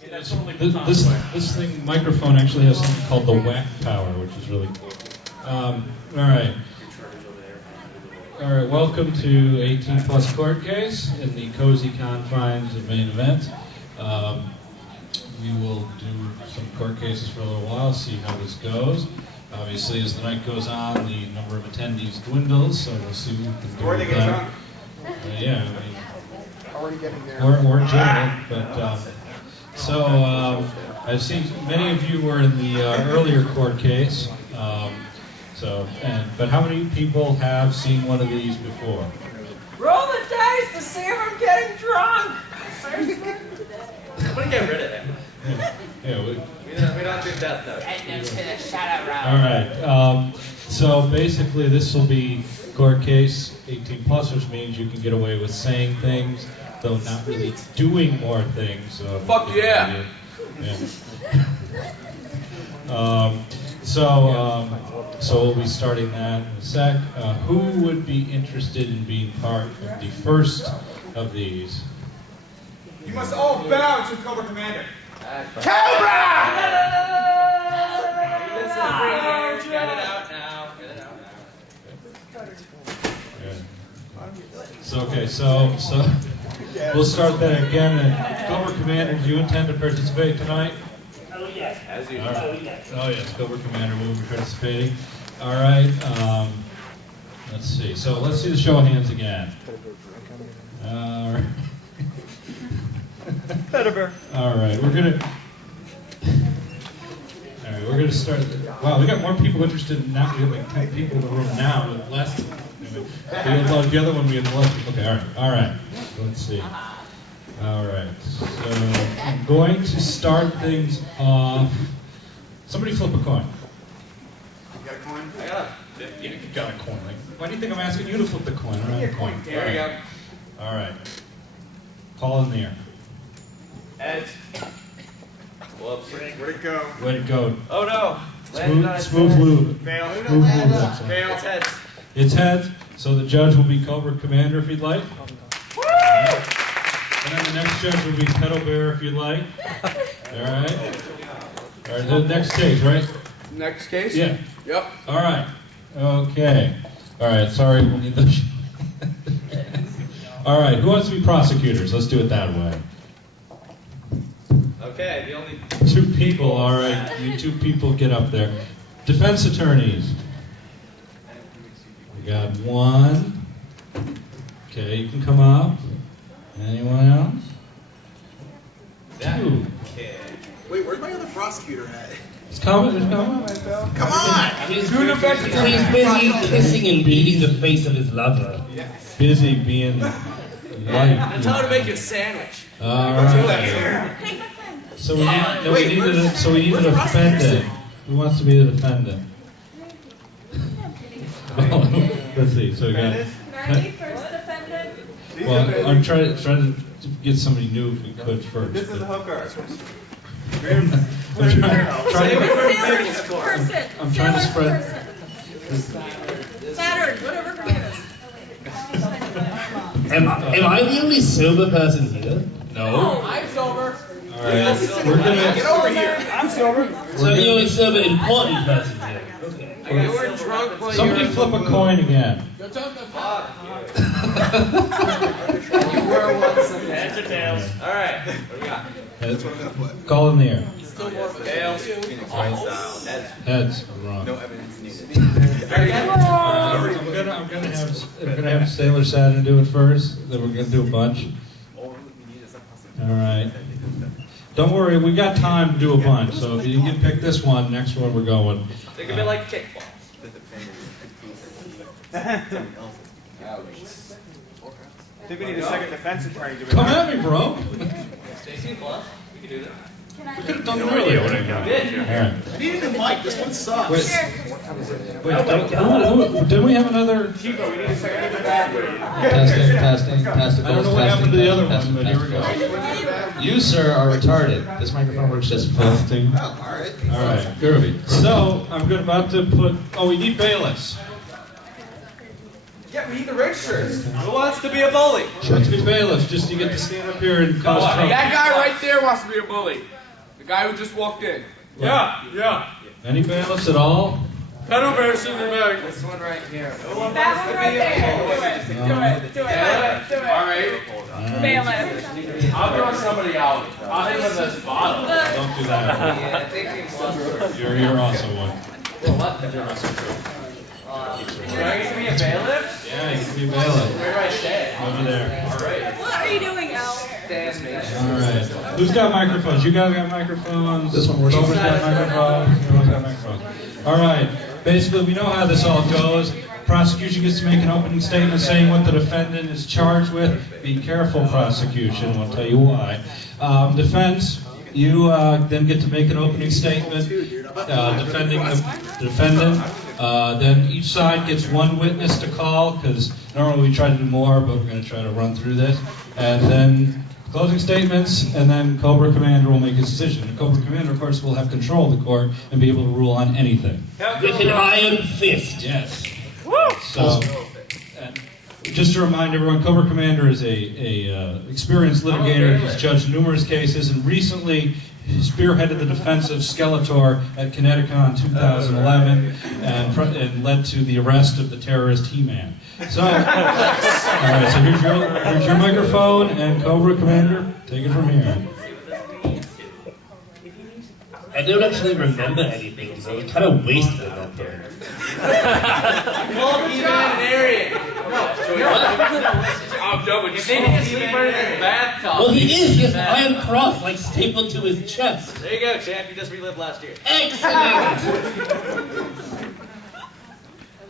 This thing, microphone, actually has something called the whack power, which is really cool. All right. All right, welcome to 18 Plus Court Case in the cozy confines of main event. We will do some court cases for a little while, see how this goes. Obviously, as the night goes on, the number of attendees dwindles, so we'll see what we can do with that. Yeah, I mean, already getting there. Or Janet, but so I've seen many of you were in the earlier court case. But how many people have seen one of these before? Roll the dice to see if I'm getting drunk. I'm gonna get rid of him. Yeah, we don't do that though. And just hit a shout out round. All right. So basically, this will be court case 18 plus, which means you can get away with saying things, though not really doing more things. So fuck yeah. So we'll be starting that in a sec. Who would be interested in being part of the first of these? You must all bow to Cobra Commander. Cobra! Get it out now. So we'll start that again. And Cobra Commander, do you intend to participate tonight? Oh yes. As usual. Oh yes, Cobra Commander will be participating. All right. Let's see. So let's see the show of hands again. All right. All right. We're gonna start. Wow, we got more people interested in now. We have like 10 people in the room now. But less. The other one we had less. Okay. All right. Let's see. All right. So I'm going to start things off. Somebody flip a coin. You got a coin? I got Yeah, you got a coin. Like, why do you think I'm asking you to flip the coin? I don't have a coin. Here we go. All right. Call in the air. Heads. Whoops. Where'd it go? Way to go. Oh no. Smooth move. Fail. Fail. It's heads. It's heads. So the judge will be Cobra Commander if you'd like. Woo! And then the next judge will be Pedal Bear if you'd like. All right. All right. The next case, right? Next case? Yeah. Yep. All right. Okay. All right. Sorry, we'll need the. All right. Who wants to be prosecutors? Let's do it that way. Okay, the only 2 people. All right. You 2 people get up there. Defense attorneys. We got 1. Okay, you can come up. Anyone else? 2. kid. Wait, where's my other prosecutor at? It's coming. It's coming. Come on! He's busy kissing and beating the face of his lover. Busy being light. I'm telling her to make you a sandwich. All right. So we need a defendant. Who wants to be the defendant? Let's see. So we got. Can I be first defendant? Well, I'm trying to get somebody new if we could first. This is a hooker. I'm trying to spread. Saturn, whatever her name is. Am I the only sober person here? No. I'm sober. All right. We're gonna Get over here. I'm sober. So I'm the only sober important person here. Okay. You were drunk while somebody you were flip a coin again. You were once a heads or tails. All right. What do we got? Heads. Call in the air. Tails. Heads. Wrong. No evidence needed. I'm gonna have Sailor Saturn do it first. Then we're gonna do a bunch. All right. Don't worry, we got time to do a bunch. So if you can pick this one, next one we're going. Think of it like kickball. I think we need a second defense attorney to Come at me, bro. Stacy plus. We can do that. We could have done it earlier. All right. I needed a mic. This one sucks. Wait, didn't we have another? Chico, we need a second defense. Testing. I don't know what happened to the other one, but here we go. You, sir, are retarded. This microphone works just fine. Testing. Oh, all right. All right, Gerby. So I'm about to put. Oh, we need bailiffs. Yeah, we need the red shirts. Who wants to be a bully? Two bailiffs, just you get to stand up here and cause trouble. That guy right there wants to be a bully. The guy who just walked in. Yeah. Any bailiffs at all? Pedal bears in your bag. This one right here. That one right there. Do it. All right. Bailiff. I'll throw somebody out. I'll hit with this bottle. Don't do that. Yeah, take things slow. You're also one. What? You're also two. Do I get to be a bailiff? Yeah, you can be a bailiff. Where do I stay? Over there. Alright. What are you doing, Al? Stand me. Alright. Who's got microphones? You guys got microphones? This one works. Cobra's got microphones. Everyone's got microphones. Alright. Basically, we know how this all goes. Prosecution gets to make an opening statement saying what the defendant is charged with. Be careful, prosecution. I'll tell you why. Defense, you then get to make an opening statement defending the defendant. Then each side gets one witness to call, because normally we try to do more, but we're going to try to run through this. And then closing statements, and then Cobra Commander will make his decision. And Cobra Commander, of course, will have control of the court and be able to rule on anything. With an iron fist. Yes. So, just to remind everyone, Cobra Commander is a experienced litigator. He's judged numerous cases, and recently he spearheaded the defense of Skeletor at Connecticut 2011 and led to the arrest of the terrorist He-Man. So, all right, so here's your microphone, and Cobra Commander, take it from here. I don't actually remember anything, so I kind of wasted it up there. Call He-Man and Arian. I'm done with If they need to sleep in the bathtub. Well, he is. He has an iron cross, like, stapled to his chest. There you go, champ. You just relived last year. Excellent!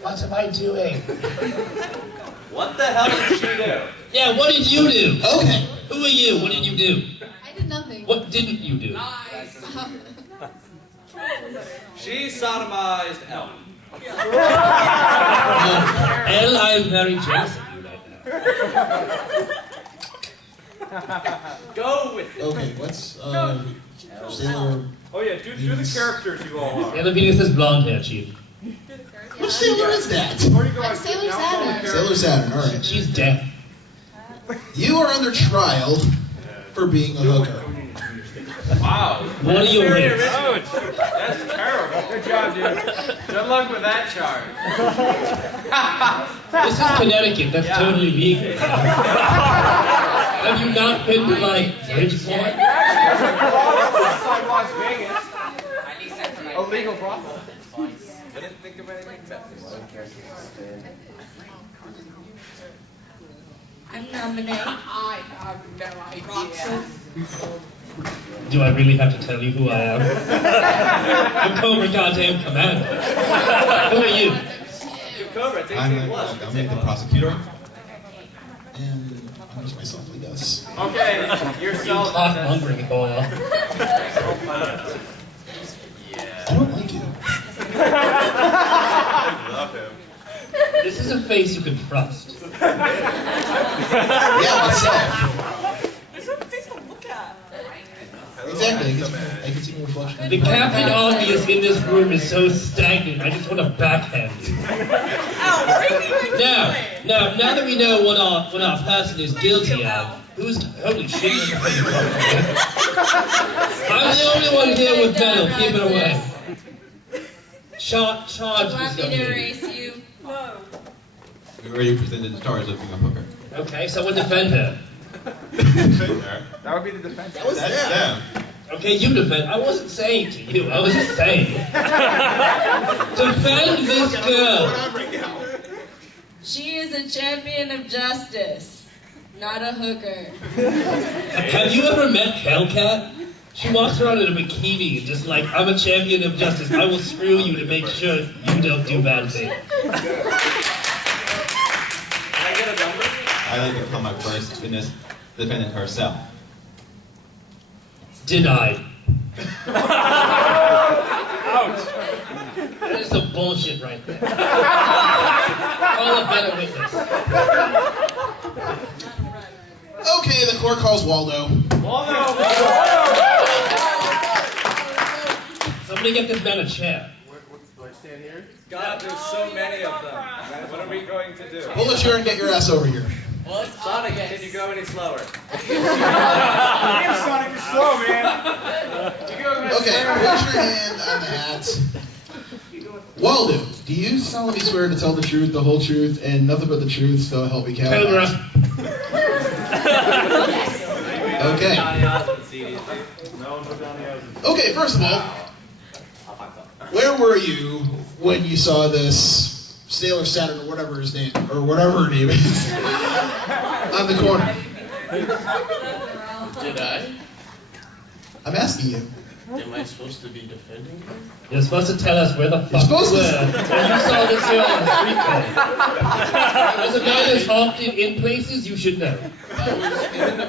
What am I doing? What the hell did she do? Yeah, what did you do? Okay. Who are you? What did you do? I did nothing. What didn't you do? She sodomized Ellen. Elle, I'm very jealous of you right now. Go with it. Okay, what's Sailor? Oh yeah, do the characters you all are. Sailor Venus has blonde hair, Chief. Which Sailor is that? I'm Sailor Saturn. Sailor Saturn. All right. She's deaf. You are under trial for being a hooker. Wow. What are your rates? That's terrible. Good job, dude. Good luck with that charge. This is Connecticut. That's totally legal. Have you not been to, like, Bridgeport? Outside Las Vegas. Illegal brothel. I didn't think of anything better. I'm nominated. I have no idea. Do I really have to tell you who I am? I'm Cobra goddamn Commander. Who are you? Cobra, take I'm the plus. the prosecutor. And I'm just myself, I guess. Okay, yourself. Hot-hungry boy. I don't like you. Love him. This is a face you can trust. Yeah, myself. There's no face to look at. Exactly. I can see my reflection. The Captain Obvious in this room is so stagnant, I just want to backhand you. Al, bring me my Now that we know what our person is guilty of, holy shit, I'm the only one here with metal, keep it away. Charge You want this me young to lady. erase you? No. We already presented the charge of being a hooker. Okay, someone defend her. That would be the defense. That was them. Okay, you defend. I wasn't saying to you, I was just saying. Defend this girl. She is a champion of justice, not a hooker. Have you ever met Hellcat? She walks around in a bikini and just like, I'm a champion of justice. I will screw you to make sure you don't do bad things. Can I get a number? I'd like to call my first witness, the defendant herself. Denied. That is some bullshit right there. Call a better witness. Okay, the court calls Waldo. Somebody get this man a chair. Do I stand here? God, there's so many of them. What are we going to do? Pull a chair and get your ass over here. Well, it's Sonic, can you go any slower? Damn, Sonic, you're slow, man. Okay, put your hand on the hat. Waldo, do you solemnly swear to tell the truth, the whole truth, and nothing but the truth, so help me God? Okay. Okay, first of all, where were you when you saw this Sailor Saturn or whatever his name, or whatever her name is, on the corner? Did I? I'm asking you. Am I supposed to be defending her? You're supposed to tell us where the fuck you were when you saw this girl on the street corner. As a guy that's often in places, you should know. I was in the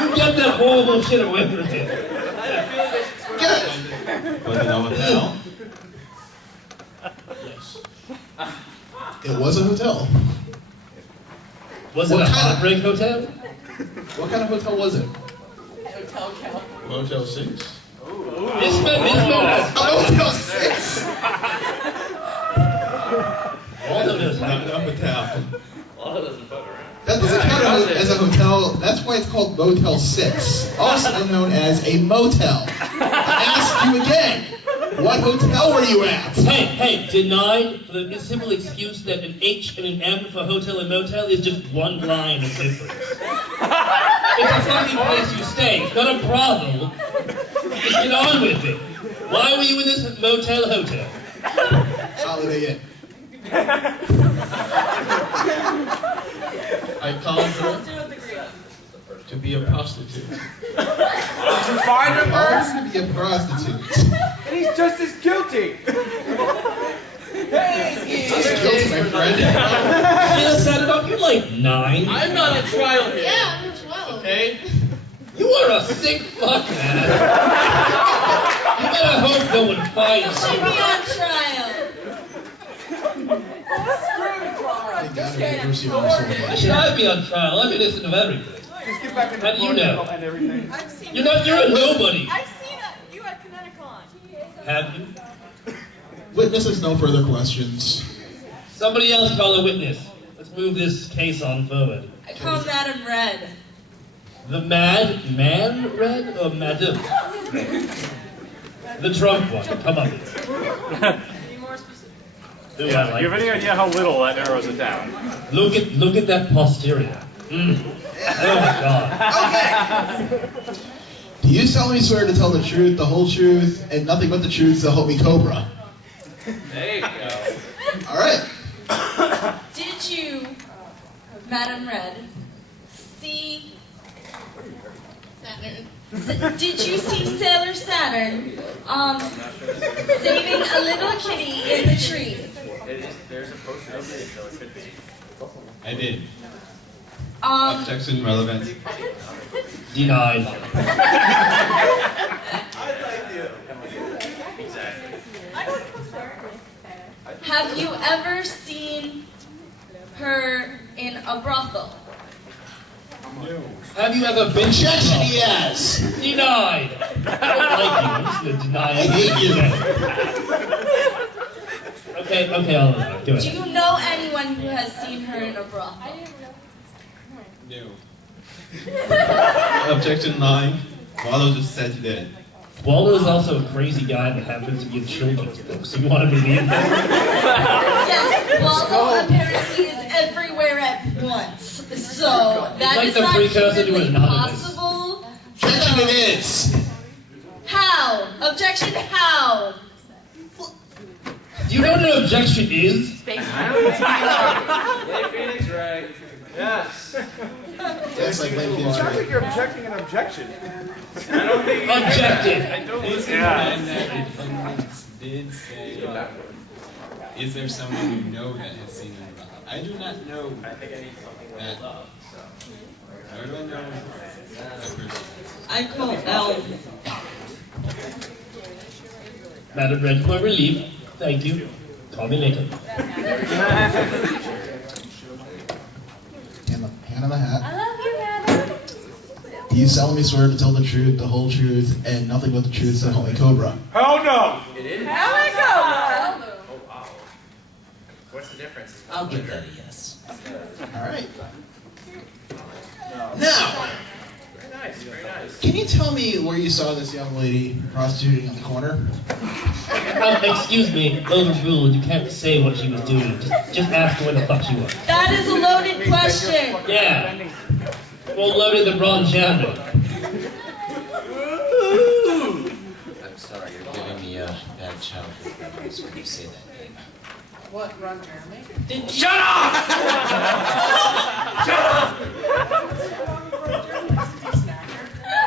You get that horrible shit away from him. Good. Was it a hotel? Yes. It was a hotel. Was it What a kind of- heartbreak hotel? What kind of hotel was it? Hotel Cal. Motel 6? This man A Motel 6? all of those Not a hotel. Well, it doesn't fuck around. That doesn't count as a hotel. That's why it's called Motel 6, also known as a motel. I asked you again, what hotel were you at? Hey, denied for the simple excuse that an H and an M for hotel and motel is just one line of difference. It's a fucking place you stay. It's not a brothel. Just get on with it. Why were you in this motel hotel? Holiday Inn. I called her to be a prostitute. Did you find him first? To be a prostitute. And he's just as guilty. That's guilty, my friend. Sailor Saturn, you're like 9. I'm not on trial here. Yeah, I'm 12. Okay? You are a sick fuck, man. You better hope no one finds Should you. be on trial. Thank God I never seen her so Why much. should I be on trial? I'm innocent of everything. Just get back in the How do you know? and everything. I've seen You're a nobody. I've seen you at Kineticon. Have you? Witnesses, no further questions. Somebody else call a witness. Let's move this case on forward. I call Madam Red. The man red or madam? The drunk one. Come on. Be more specific. Do I Do like you have any idea how little that narrows it down? Look at that posterior. Oh my god. Do you solemnly swear to tell the truth, the whole truth, and nothing but the truth, so help me Cobra? There you go. All right. Did you, Madam Red, see Saturn? Did you see Sailor Saturn saving a little kitty in the tree? There's a poster of it, so it could be. I did. Objection relevant. Denied. Have you ever seen her in a brothel? Have you ever been Objection, yes. Denied. I don't like you. I'm just gonna deny I hate you. Okay, I'll do Do it. you know anyone who has seen her in a brothel? No. Objection 9. Waldo just said you did. Waldo is also a crazy guy that happens to be a children's book, so you want to believe that? Yes, Waldo apparently is everywhere at once. So that like is the not precursor to humanly Anonymous. possible. Objection it is. How? Objection how? Do you know what an objection is? Hey, Phoenix, right? Yes. That's like Lane Sounds like you're objecting an objection. I don't think Objected. I don't Please yeah. understand that defendants did say, is there someone you know that has seen them rob? I do not know I think I need something that. like love, so. How do I know that person? I call L. Madam Red, for relief. Thank you. Call me later. Hand on the hat. I love you, Madam. Do Do you solemnly swear to tell the truth, the whole truth, and nothing but the truth, so help me Cobra? Hell no! It is. Hell we go! Oh, wow. What's the difference? I'll give that a yes. Alright. Now, Very nice, very nice. can you tell me where you saw this young lady prostituting on the corner? Excuse me, overruled. You can't say what she was doing. Just ask her where the fuck she was. That is a loaded question. Yeah. Well, loaded the wrong genre. I'm sorry, you're giving me a bad childhood memories when you say that name. What, Ron Jeremy? Shut up! Shut up!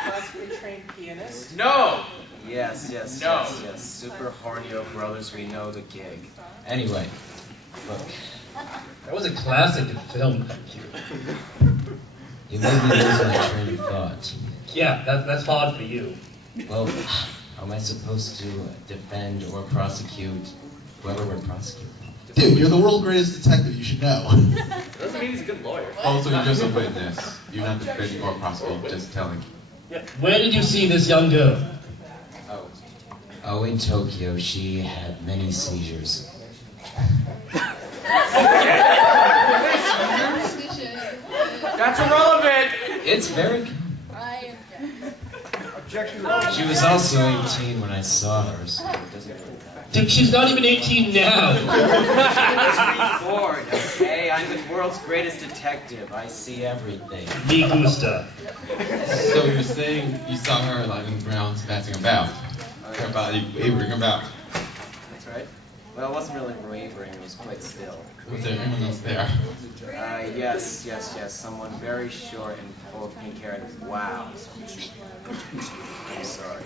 Classically trained pianist. No! Yes, No. yes, yes. Super Hornio Brothers, we know the gig. Anyway, look, That was a classic film. Thank you. you made me lose my train of thought. Yeah, that's hard for you. Well, how am I supposed to defend or prosecute whoever we're prosecuting? Dude, you're the world's greatest detective, you should know. Doesn't mean he's a good lawyer. Also, you're just a witness. You're not defending or prosecuting, just telling. Where did you see this young girl? Oh, in Tokyo, she had many seizures. That's irrelevant! It's very... Objection. She was also 18 when I saw her, so it doesn't... Dude, she's not even 18 now. Let's be bored, okay? I'm the world's greatest detective. I see everything. Me gusta. So you're saying you saw her lying on the ground, passing about. Her body wavering about. That's right. Well, it wasn't really wavering, it was quite still. Was there anyone else there? Yes. Someone very short and full of pink hair and wow. I'm sorry.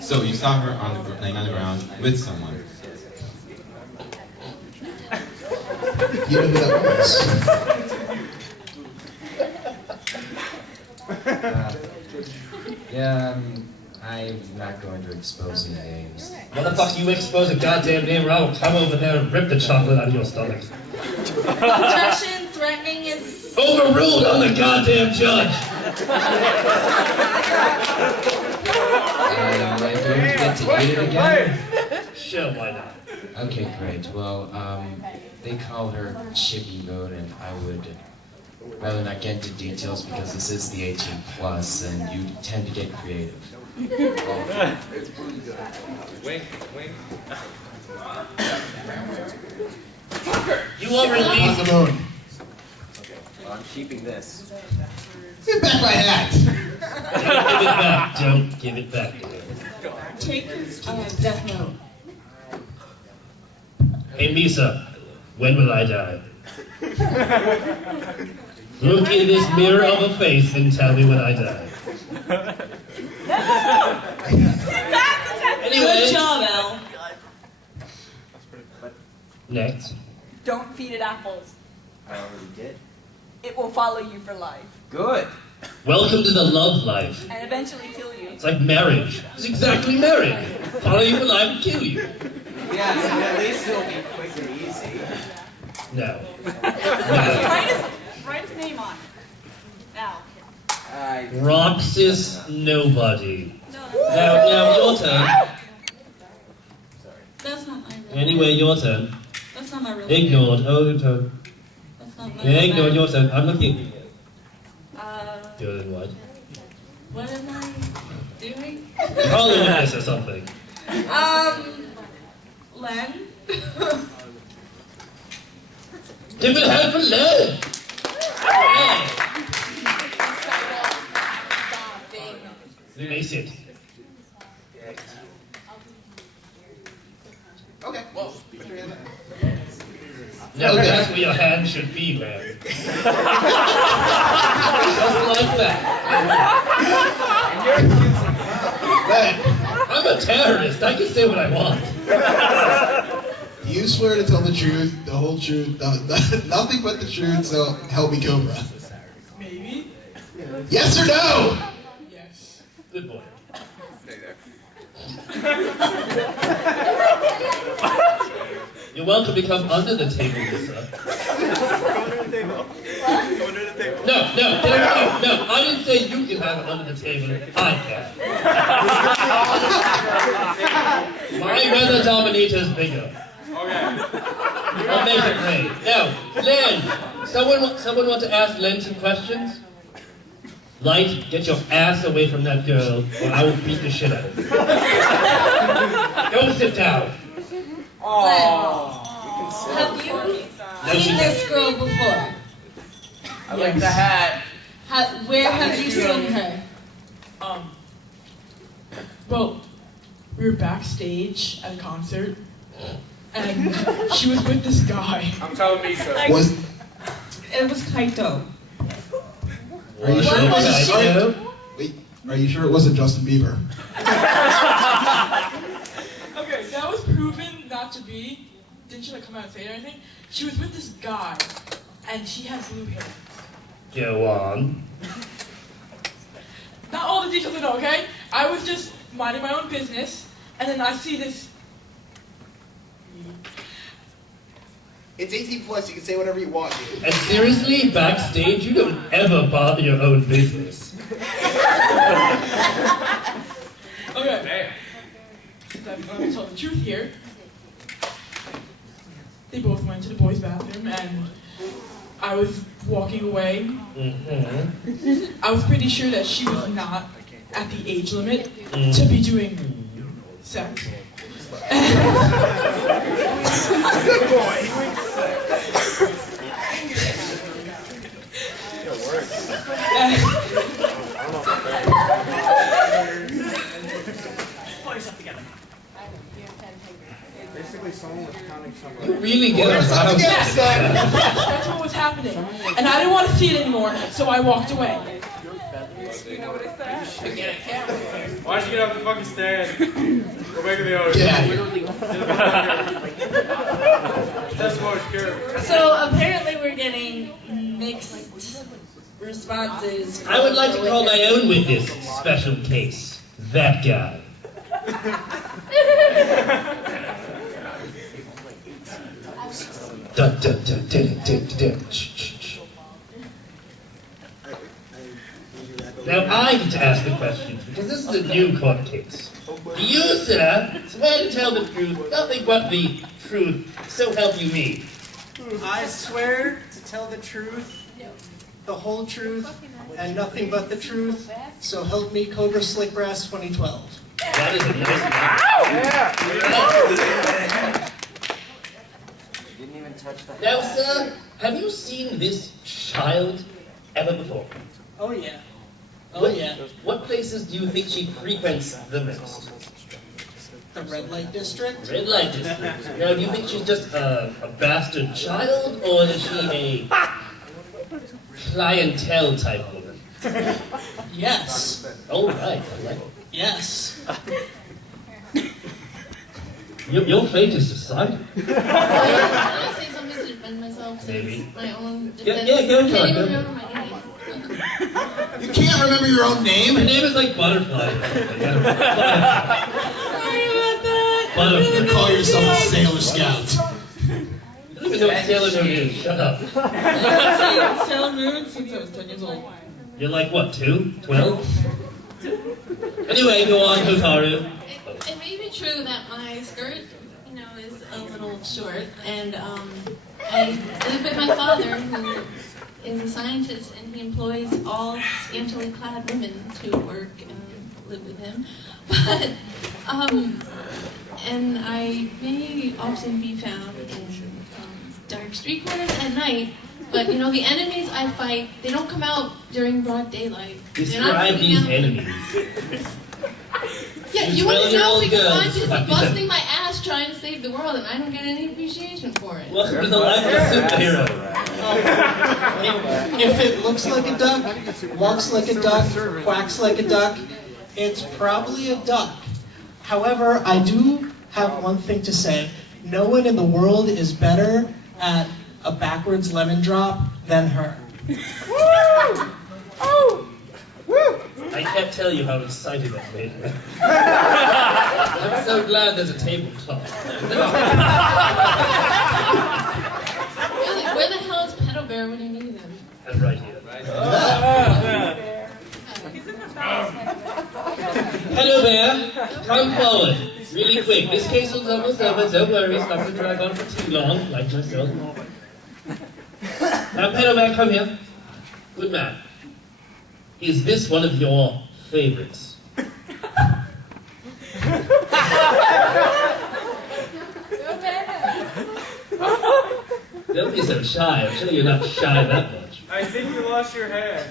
So you saw her laying on the ground with someone. You know who that was? I'm not going to expose any names. Motherfucker, you expose a goddamn name or I will come over there and rip the chocolate out of your stomach. Objection, threatening is... Overruled on the goddamn judge! Am I going to get to eat it again? Sure, why not? Okay, great. Well, they call her Chippy Road, and I would rather not get into details because this is the 18 plus, and you tend to get creative. Wink, wink. You are released. On the moon. Okay, well, I'm keeping this. Give back my hat! Don't give it back to me. Take this death note. Hey, Misa, when will I die? Look in this mirror of a face and tell me when I die. Anyway, Good job, Al. next. Don't feed it apples. I already did. It will follow you for life. Good. Welcome to the love life. And eventually kill you. It's like marriage. It's exactly marriage. Follow you for life and kill you. Yes, at least it'll be quick and easy. No. Write his name on it. Now. Roxas Nobody. Now, your turn. That's not my real Anyway, your turn. That's not my real Ignored. Oh, your turn. That's not my Yeah, ignored. Your turn. I'm looking. Good. Doing what? What am I doing? Call the witness or something. Len? Give it help for Len! Yeah. Erase it. Okay. Now that's where your hand should be, man. Just like that. I'm a terrorist. I can say what I want. You swear to tell the truth, the whole truth, nothing but the truth, so help me Cobra. Maybe. Yes or no? Yes. Good boy. Stay there. You're welcome to come under the table, Misa. Go under the table. Go under the table. No, No, I didn't say you can have it under the table. I can. My weather dominator's bigger. Okay. I'll make it rain. Now, Len, someone want to ask Len some questions? Light, get your ass away from that girl, or I will beat the shit out of you. Go sit down. Have you seen this girl before? I like the hat. Where have you seen her? Well, we were backstage at a concert, and she was with this guy. I'm telling Misa. It was Kaito. Are you sure it wasn't? Wait, are you sure it wasn't Justin Bieber? Okay, that was proven not to be. Didn't she like come out and say anything? She was with this guy, and she had blue hair. Go on. Not all the details I know, okay? I was just minding my own business, and then I see this. It's 18 plus, you can say whatever you want, dude. And seriously, backstage, you don't ever bother your own business. Okay. Since I'm going to tell the truth here, they both went to the boys' bathroom, and I was walking away. I was pretty sure that she was not at the age limit to be doing sex. Good boy. Basically, someone was counting somewhere. You really get us out of Yes, that's what was happening. And I didn't want to see it anymore, so I walked away. Why don't you get off the fucking stand? Go back to the ocean. Get out of here. That's more scary. So apparently we're getting mixed responses. I would like to call my own witness, special case. That guy. Dun, dun, dun, dun, dun, dun. Now I get to ask the questions because this is a new court case. Do you, sir, swear to tell the truth, nothing but the truth, so help you me? I swear to tell the truth, the whole truth, and nothing but the truth, so help me Cobra Slick Brass 2012. That is a nice Now, sir, have you seen this child ever before? Oh yeah. Oh yeah. What places do you think she frequents the most? The red light district? Red light district. Now, do you think she's just a bastard child, or is she a clientele type woman? Yes. Oh, right. I like it. Yes. Your fate is decided. Can I say something to defend myself? Maybe. My own Yeah, defense. go I for can't it. even remember my name. You can't remember your own name? Her name is like Butterfly. Sorry about that. Butterfly. You call yourself a Sailor Scout. I don't even know what Sailor Moon is. Shut up. I've seen Sailor Moon since I was 10 years old. You're like, what, 2? 12? Anyway, go on, Hotaru. It may be true that my skirt, is a little short, and I live with my father, who is a scientist, and he employs all scantily clad women to work and live with him. But, and I may often be found in dark street corners at night. But, the enemies I fight, they don't come out during broad daylight. Describe these enemies. Yeah, you want to know because I'm just busting my ass trying to save the world, and I don't get any appreciation for it. Welcome to the life of a superhero. If it looks like a duck, walks like a duck, quacks like a duck, it's probably a duck. However, I do have one thing to say. No one in the world is better at a backwards lemon drop than her. Woo! Oh! Woo! I can't tell you how excited that made me. I'm so glad there's a tablecloth. Really, where the hell is Pedo Bear when you need him? I'm right here. Hello there. Come forward. Really quick. This case is almost over. Don't worry. It's not going to drag on for too long, like myself. Now, hello man, come here. Good man. Is this one of your favorites? Don't be so shy. I'm sure you're not shy that much. I think you lost your hand.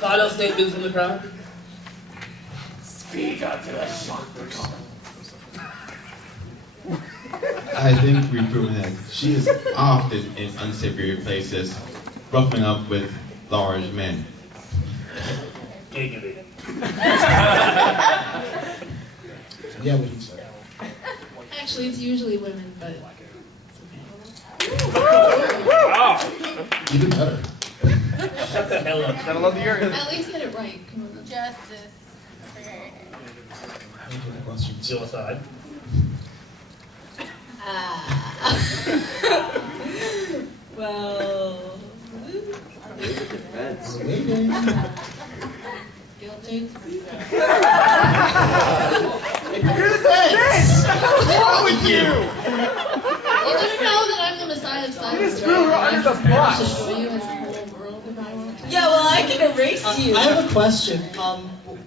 Final statements from the crowd? Speak unto the shock. I think we've proven that she is often in unsavory places, roughing up with large men. Yeah, we can say. Actually, it's usually women, but Even better. Shut the hell up. Gotta love the urine. at least get it right. Come on. Justice. Suicide. Well, Defense. guilty. What's wrong with you? You just know that I'm the Messiah of science. You just threw her under the bus. Destroy you as the whole world if I want to. Yeah, well, I can erase you. I have a question.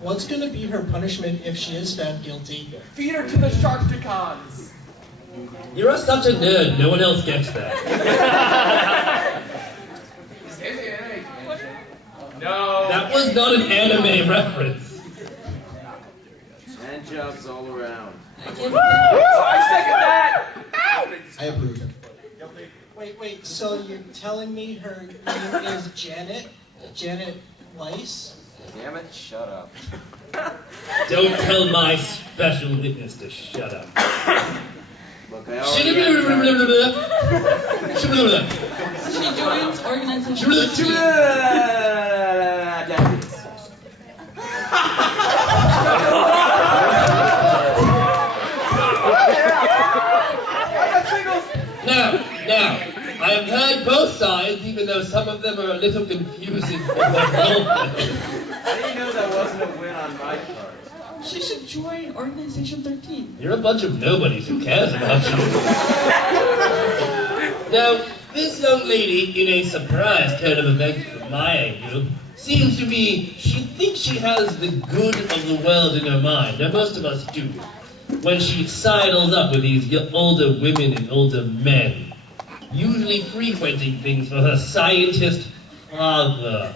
What's going to be her punishment if she is found guilty? Feed her to the Sharkticons. You're such a nerd. No one else gets that. No. That was not an anime reference. Hand jobs all around. I second that. I approve. Wait, so you're telling me her name is Janet? Janet Weiss? Damn it, shut up. Don't tell my special witness to shut up. Look, I already have She joins organization. Now, I have heard both sides, even though some of them are a little confusing for what role. How do you know that wasn't a win on my part? She should join Organization 13. You're a bunch of nobodies who cares about you. Now, this young lady, in a surprise turn of events from my angle, seems to be, she thinks she has the good of the world in her mind. Now, most of us do. When she sidles up with these older women and older men, usually frequenting things for her scientist father.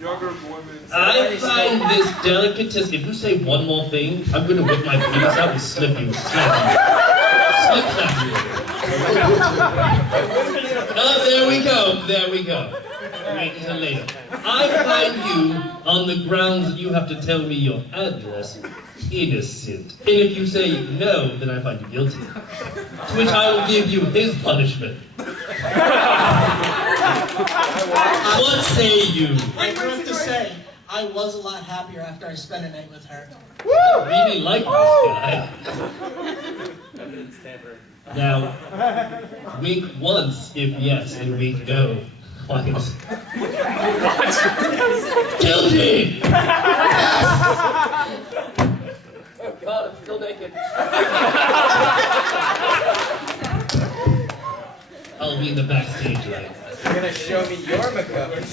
Younger women. I find this delicatessen. If you say one more thing, I'm going to whip my penis out and slip you. Slap you. Oh, there we go. There we go. Wait until later. I find you, on the grounds that you have to tell me your address, innocent. And if you say no, then I find you guilty. To which I will give you his punishment. What say you? I have to say, I was a lot happier after I spent a night with her. I really like this guy. Evidence tamper. Now, wink once if yes, and wink no. Twice. Guilty! Oh God, I'm still naked. I'll be in the backstage light. You're gonna show me your MacGuffin.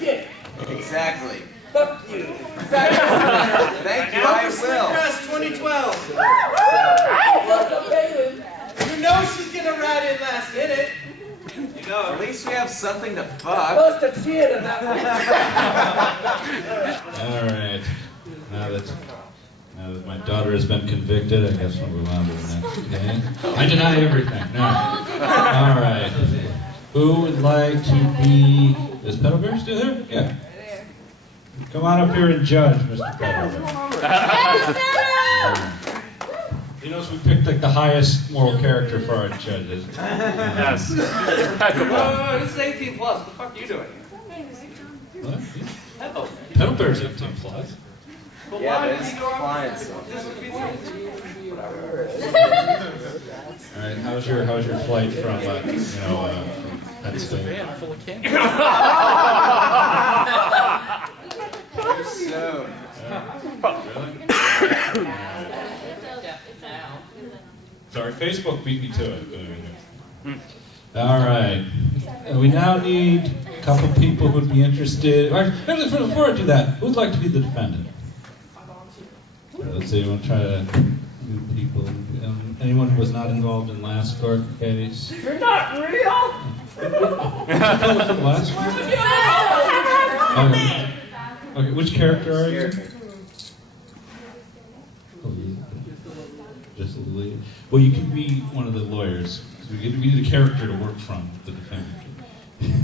Yeah. Exactly. Fuck you. Thank you, I will. Press 2012. You know she's gonna ride in last minute. You know, at least we have something to fuck. Bust a cheer to that. All right. Now that my daughter has been convicted, I guess we'll move on to the next game. I deny everything. No. All right. Who would like to be... Is Petalbear still here? Yeah. Come on up here and judge, Mr. Petalbear. You notice we picked like the highest moral character for our judges. Yes. Impeccable. This is 18 plus. What the fuck are you doing? What? Hello. Petalbear know there's 18 plus. Yeah, but it's clients. All right, how's your flight from Pennsylvania? Full of candy. So. Really? Sorry, Facebook beat me to it. All right. We now need a couple people who'd be interested. Actually, before I do that, who'd like to be the defendant? Let's see, I want to try to do people. Anyone who was not involved in last court case? You're not real! Did you tell us from last one? Okay, which character are you? Just a lead. Well, you can be one of the lawyers. So we need a character to work from the defendant. Okay.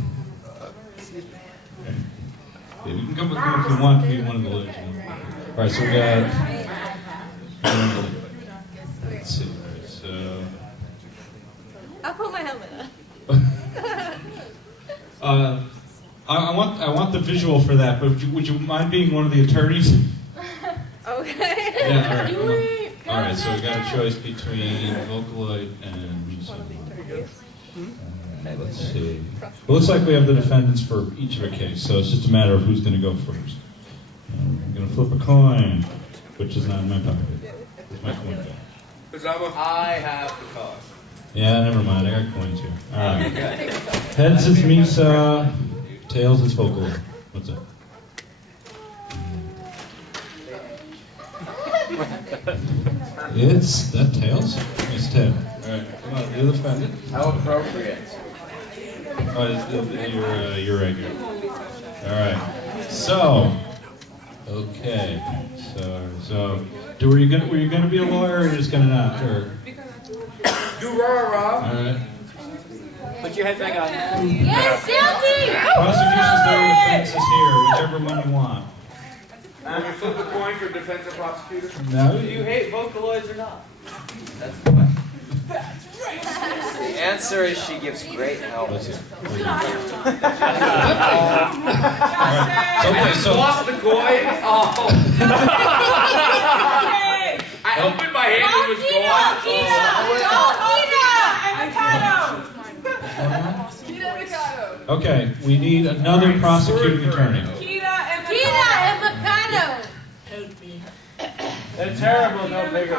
Yeah, we can come with if you want to be one of the lawyers. All right, so we got. Let's see. So. I'll put my helmet on. I want the visual for that, but would you mind being one of the attorneys? Okay. Yeah, all right, so we got a choice between Vocaloid and Misa. Let's see. It looks like we have the defendants for each of a case, so it's just a matter of who's going to go first. I'm going to flip a coin, which is not in my pocket. It's my coin bag. I have the cause. Yeah, never mind. I got coins here. All right. Heads is Misa. Tails is Vocaloid. What's up? It's that tails? It's tail. Alright, come on, you're the defendant. How appropriate. Oh, you're right here. Alright. So okay. So were you gonna be a lawyer or just gonna not? Or Do rah-rah. alright. Put your head back on. Yes, Salty! Prosecution's there, defense is here, whichever one you want. Will you flip a coin for defense or prosecutor? No. Do you hate Vocaloids or not? That's the question. The answer is she gives great help. Let's see. Okay, so lost the coin. Oh. I opened my hand and it was gone. okay, we need another prosecuting attorney. They're terrible, no bigger.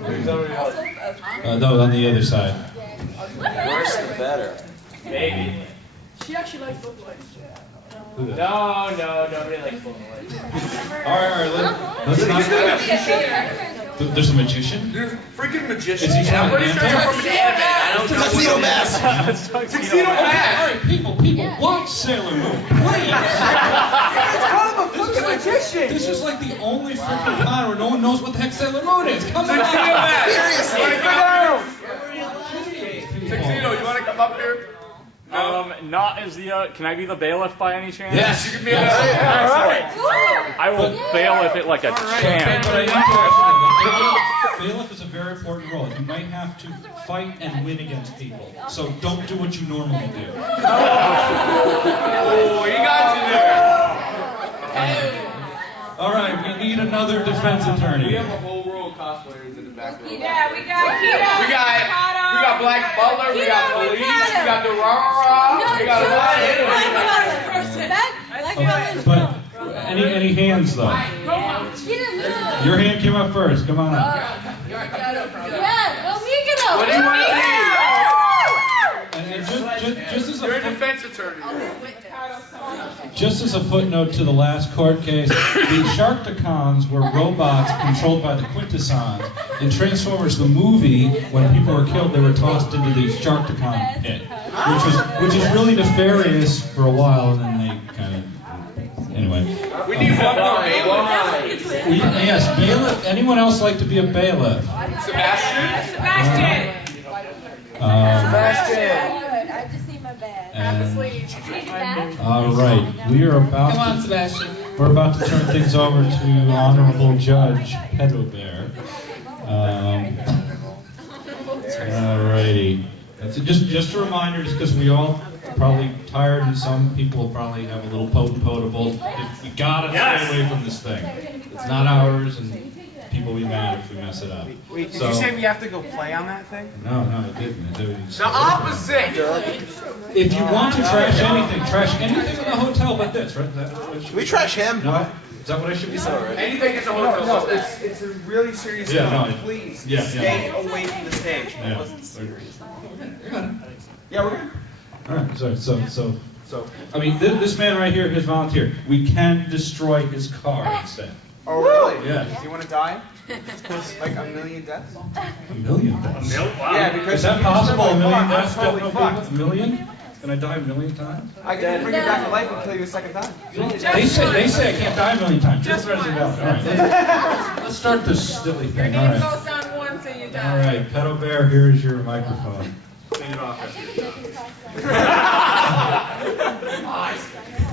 There's nobody else. No, on the other side. Worse the better. Maybe. She actually likes Vocaloid. No, nobody likes Vocaloid. All right, let's not. There's a magician? There's a freaking magician. Is he I'm from pretty sure you're from an anime. I don't know. Tuxedo Mask! Tuxedo Mask! All right, people, watch Sailor Moon, please! It's called a fucking magician! This is like the only freaking con where no one knows what the heck Sailor Moon is. Come on! Tuxedo Mask! Seriously. You wanna come up here? Tuxedo, you wanna come up here? Not as the, can I be the bailiff by any chance? Yes, you can be a bailiff. Alright. I will bailiff it like a champ. But I need to bailiff is a very important role. You might have to fight and win against people. So don't do what you normally do. Oh, he got you there. All right, we need another defense attorney. We have a whole row of cosplayers in the back row. Yeah, we got Kita. We got Black Butler, we got Police, we got the Rah-Rah, we got a lot of But any hands though? Your hand came up first. Come on up. What do you want to And just as You're a a defense attorney. Just as a footnote to the last court case, the Sharktacons were robots controlled by the Quintessons. In Transformers the movie, when people were killed, they were tossed into the Sharktacon pit, which is really nefarious for a while, and then they kind of anyway. We need one more bailiff. Yes, bailiff. Anyone else like to be a bailiff? Sebastian. Sebastian. I just need my bag. All right, we are about. Come on, Sebastian. We're about to turn things over to Honorable Judge Pedo Bear. Alrighty. That's just a reminder, just because we all probably tired, and some people probably have a little potable. We gotta stay away from this thing. It's not ours, and people will be mad if we mess it up. Wait, did you say we have to go play on that thing? No, it didn't. The opposite! If you want to trash anything in the hotel but this, right? Should we trash him? No? Is that what I should be saying? Anything in the hotel. No, it's a really serious thing. Please, stay away from the stage. Yeah. It wasn't serious. Yeah, we're good. Alright, so, I mean, this man right here has volunteered. We can destroy his car instead. Oh, really? Yeah. Do you want to die? Like a million deaths? A million deaths? Wow. Yeah, because is that possible? A million deaths? Totally fucked. A million? Can I die a million times? I can bring you back to life and kill you a second time. They say I can't die a million times. Just alright, let's start this silly thing. Your name goes down once and you die. Alright, Pedal Bear, here's your microphone. Clean it off.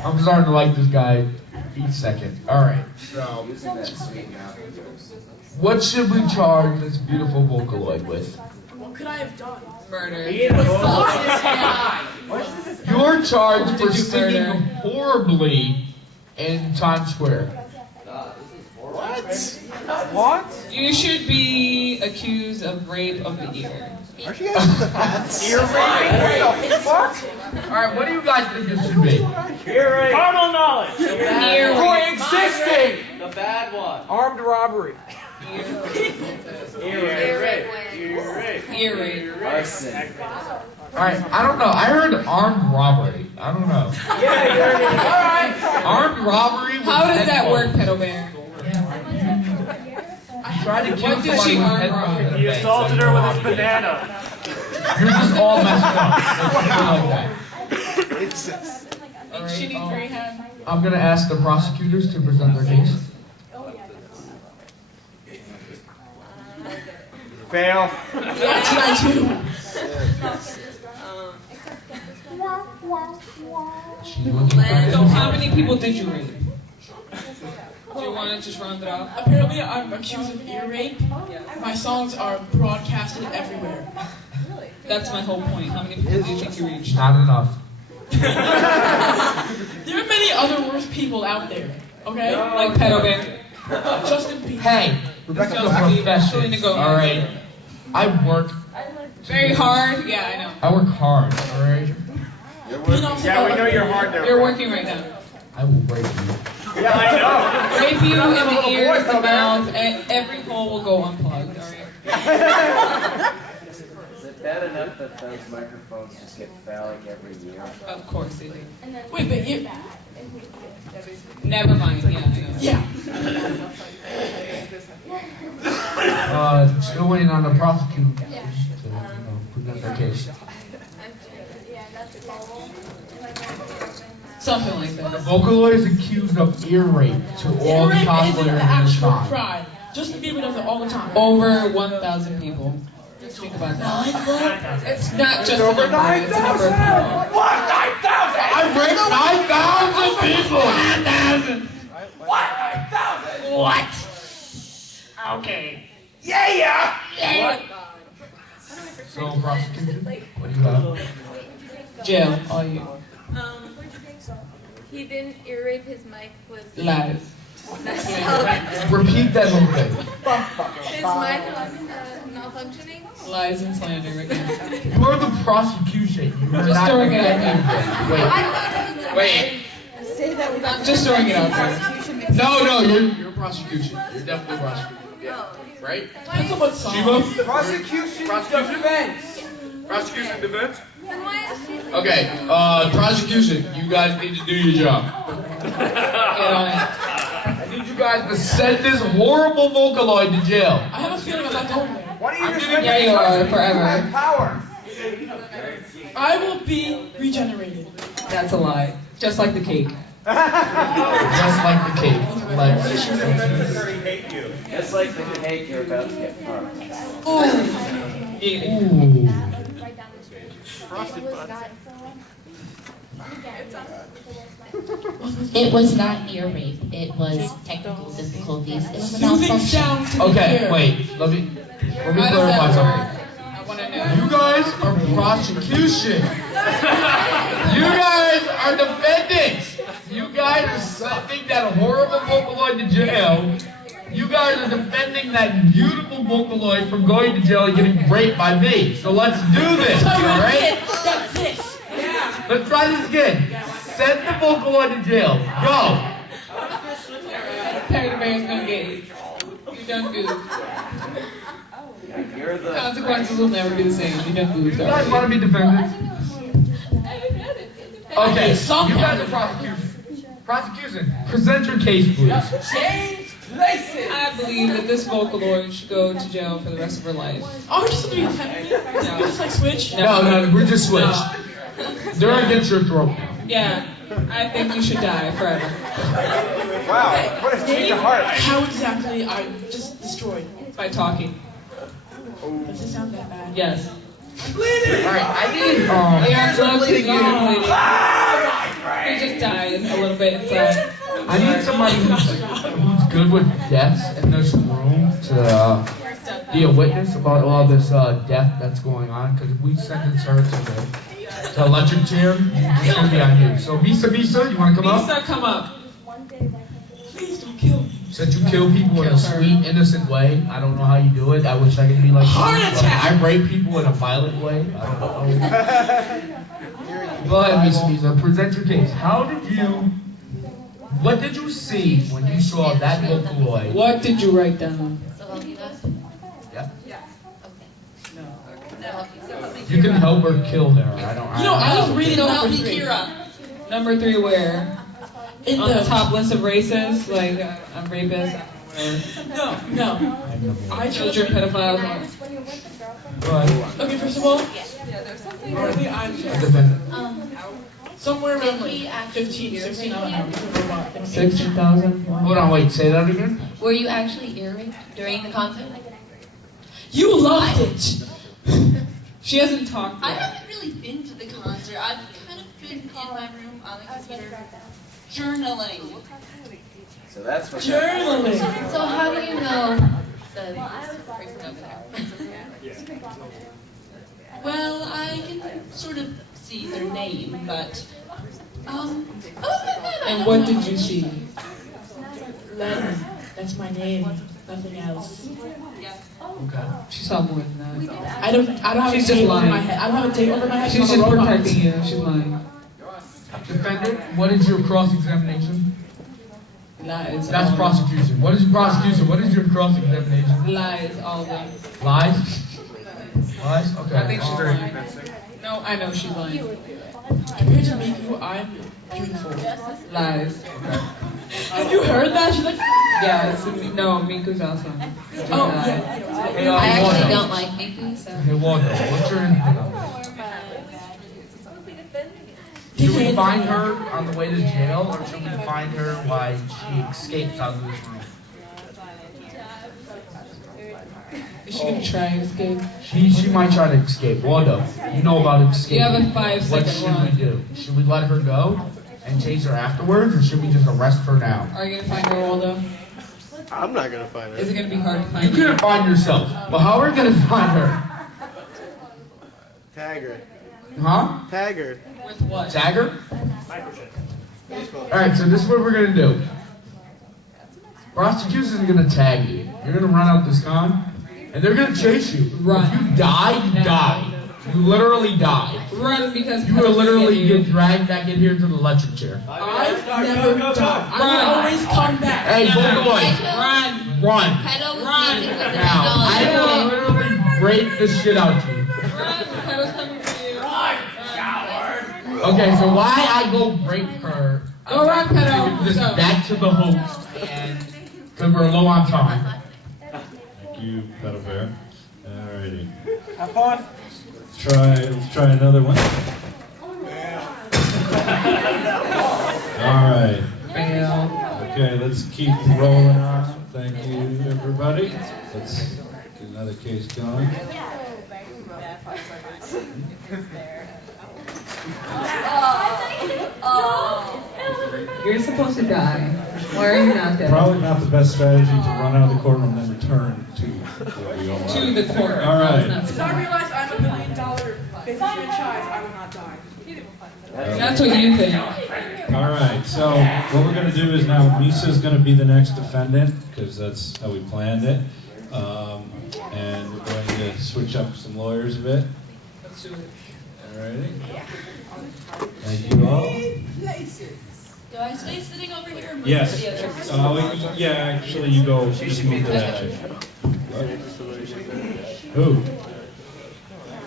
I'm starting to like this guy each second. Alright, so what should we charge this beautiful Vocaloid with? What could I have done? Murder. You're charged for singing horribly in Times Square. What? You should be accused of rape of the ear. Aren't you guys in the fence? Ear raping? What the fuck? Alright, what do you guys think it should be? Ear rape. Carnal knowledge. For existing. The bad one. Armed robbery. Ear rape. Ear rape. Arson. Alright, I don't know. I heard armed robbery. I don't know. Yeah, ear rape. Alright. Armed robbery with How does that headphones. work, Pedal Bear? Try to kill What did somebody she with arm headphones rob? in the He face. assaulted her with his banana. You're just all messed up. Like that. Shitty Greyhound. I'm gonna ask the prosecutors to present their case. Fail. So how many people did you rape? Do you want to just round it off? Apparently I'm accused of ear rape. My songs are broadcasted everywhere. That's my whole point. How many people do you think you reached? Not enough. There are many other worse people out there, okay? Like Pedal Bear. Justin Bieber. Hey, Rebecca's a profession, alright? I work Very hard? Yeah, I know. I work hard, alright? Yeah, we know you're hard there. You're working right now. I will break you. Yeah, I know. Rape you in the ears, the mouth, and every hole will go unplugged, alright? Is it bad enough that those microphones just get phallic every year? Of course they do. Wait, but you... Never mind, yeah, I know. Yeah. Still waiting on the prosecutor to, present their case. Something like that. The Vocaloid is accused of ear rape to all the cosplayers in this actual time. crime. Justin Bieber does it all the time. Over 1,000 people. Just think about that. It's not just a number, it's a number of people. What? 9,000? I raped 9,000 people! 9,000! What? 9,000? What? Okay. Yeah! What? So, prosecution, what do you have? Jail, all you. He didn't ear rape his mic was Lies. Repeat that whole thing. His mic was malfunctioning. Lies and slander again. You are the prosecution. You are Just not throwing it out there. Wait. Say that I'm just throwing it out there. No, you're prosecution. You're definitely prosecution. Yeah. Right? Shiva? Prosecution defense. Prosecution defense? Okay, prosecution, you guys need to do your job. I need you guys to send this horrible Vocaloid to jail. I have a feeling I'm not going there. What are you just Yeah, you are, forever. Power. I will be regenerated. That's a lie. Just like the cake. Just like the cake. Like, Just like the cake you're about to get fucked. ooh. It was not ear rape. It was technical difficulties. It was a Soothing malfunction. sound to the Okay, ear. wait. Let me How does clarify that something. work? I want to know. You guys are prosecution. You guys are defending. You guys are sending that horrible Vocaloid to jail. You guys are defending that beautiful Vocaloid from going to jail and getting raped by me. So let's do this, alright? That's this. Yeah. Let's try this again. Send the Vocaloid to jail. Go. Teddy Bear's gonna get you. You done goofed. Consequences will never be the same. You done goofed. You guys want to be defendants? Okay, you guys are prosecution. Prosecution, present your case, please. Change places. I believe that this Vocaloid should go to jail for the rest of her life. Oh, we're just gonna be defending you? No. We're just like switch? No, we're just switched. No. They're against your throat now. Yeah, I think you should die forever. Wow, what a change of heart. How exactly are you just destroyed? By talking. Does it sound that bad? Yes. Alright, I need Aaron's bleeding. He just died a little bit inside. I need somebody who's good with deaths in this room to be a witness about all this death that's going on. Because if we sentence her to the electric chair, it's going to be on you. So Misa, you want to come up? Misa, come up. Please don't kill me. Since you kill people in a sweet, innocent way, I don't know how you do it. I wish I could be like heart attack. I rape people in a violent way. I don't know. Go ahead, Misa, present your case. What did you see when you saw that Vocaloid? What did you write down? Yeah. You can help her kill her. I was reading number 3. Number 3 where? On the top list of races, like I'm rapist, whatever. No. Children, pedophiles. Okay, first of all, currently I'm somewhere around like 15, 16, I don't know. 16,000. Hold on, wait, say that again? Were you actually ear raped during the concert? You loved it! She hasn't talked yet. I haven't really been to the concert. I've kind of been in my room on the computer journaling. So that's what journaling. So how do you know the person over there? Well, I can sort of see their name, but and what did you see? Lennon. That's my name. Nothing else. Okay. She saw more than that. I don't have She's a date just over lying. my head. I don't have a date over my head. She's just protecting you. She's lying. Defendant, what is your cross-examination? Lies. That's prosecution. What is your prosecution? What is your cross-examination? Lies, all of them. Lies? Lies? Okay. I think she's very convincing. No, I know she's lying. Compared to Miku, I'm beautiful. Lies. Okay. Have you heard that? She's like, Yeah, no, Miku's awesome. oh, yeah. Hey, I actually Waldo. don't like Miku, so. Hey, Waldo, what's your input on this? Should we find her on the way to jail, or should we find her while she escapes out of this room? Is she gonna try and escape? She might try to escape. Waldo, you know about escape. You have a 5-second What should run. we do? Should we let her go and chase her afterwards, or should we just arrest her now? Are you gonna find her, Waldo? I'm not gonna find her. Is it gonna be hard to You find her? couldn't find yourself. But how are we gonna find her? Tag her. Huh? Tag her. With what? Tag her? Alright, so this is what we're gonna do. Prosecution's gonna tag you. You're gonna run out this con, and they're gonna chase you. Run. If you die, you die. You literally die. Run because You will literally get dragged back in here to the electric chair. I've never died. I will always come back. Hey, Vocaloid, Run. run. Pedal was Run. meeting with the Now, I technology. will literally break the shit out of you. Run. Pedal's coming for you. Okay, so why I go break her? Go run, Pedal. Just Go. back to the host, and because we're low on time. Thank you, Pedal Bear. Alrighty. Have fun. Let's try another one. Alright. Okay, let's keep rolling on. Thank you, everybody. Let's get another case going. You're supposed to die. Why are you not dead? Probably not the best strategy to run out of the courtroom and then return to where we are. To the court. All right. That's Because I realize I'm $1 million business franchise, I will not die. That's what you think. All right, so what we're going to do is now Misa is going to be the next defendant, because that's how we planned it. And we're going to switch up some lawyers a bit. Let's do it. All righty. Thank you all. Do I stay sitting over here or move Yes. to the other? Yeah, actually, you go. Just move to that. Who?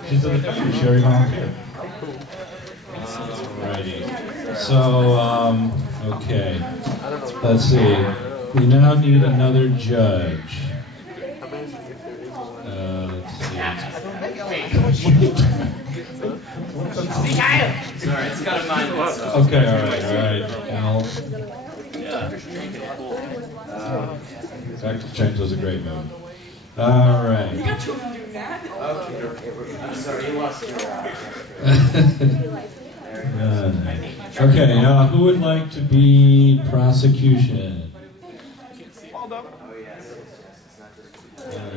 She's the defendant. She already volunteered. Alrighty. So, okay. Let's see. We now need another judge. Let's see. Sorry, it's got a mind itself. Okay, alright. Al. Back to Change was a great movie. Alright. You got two of them doing that? Okay, I'm sorry, you lost your... Okay, who would like to be prosecution?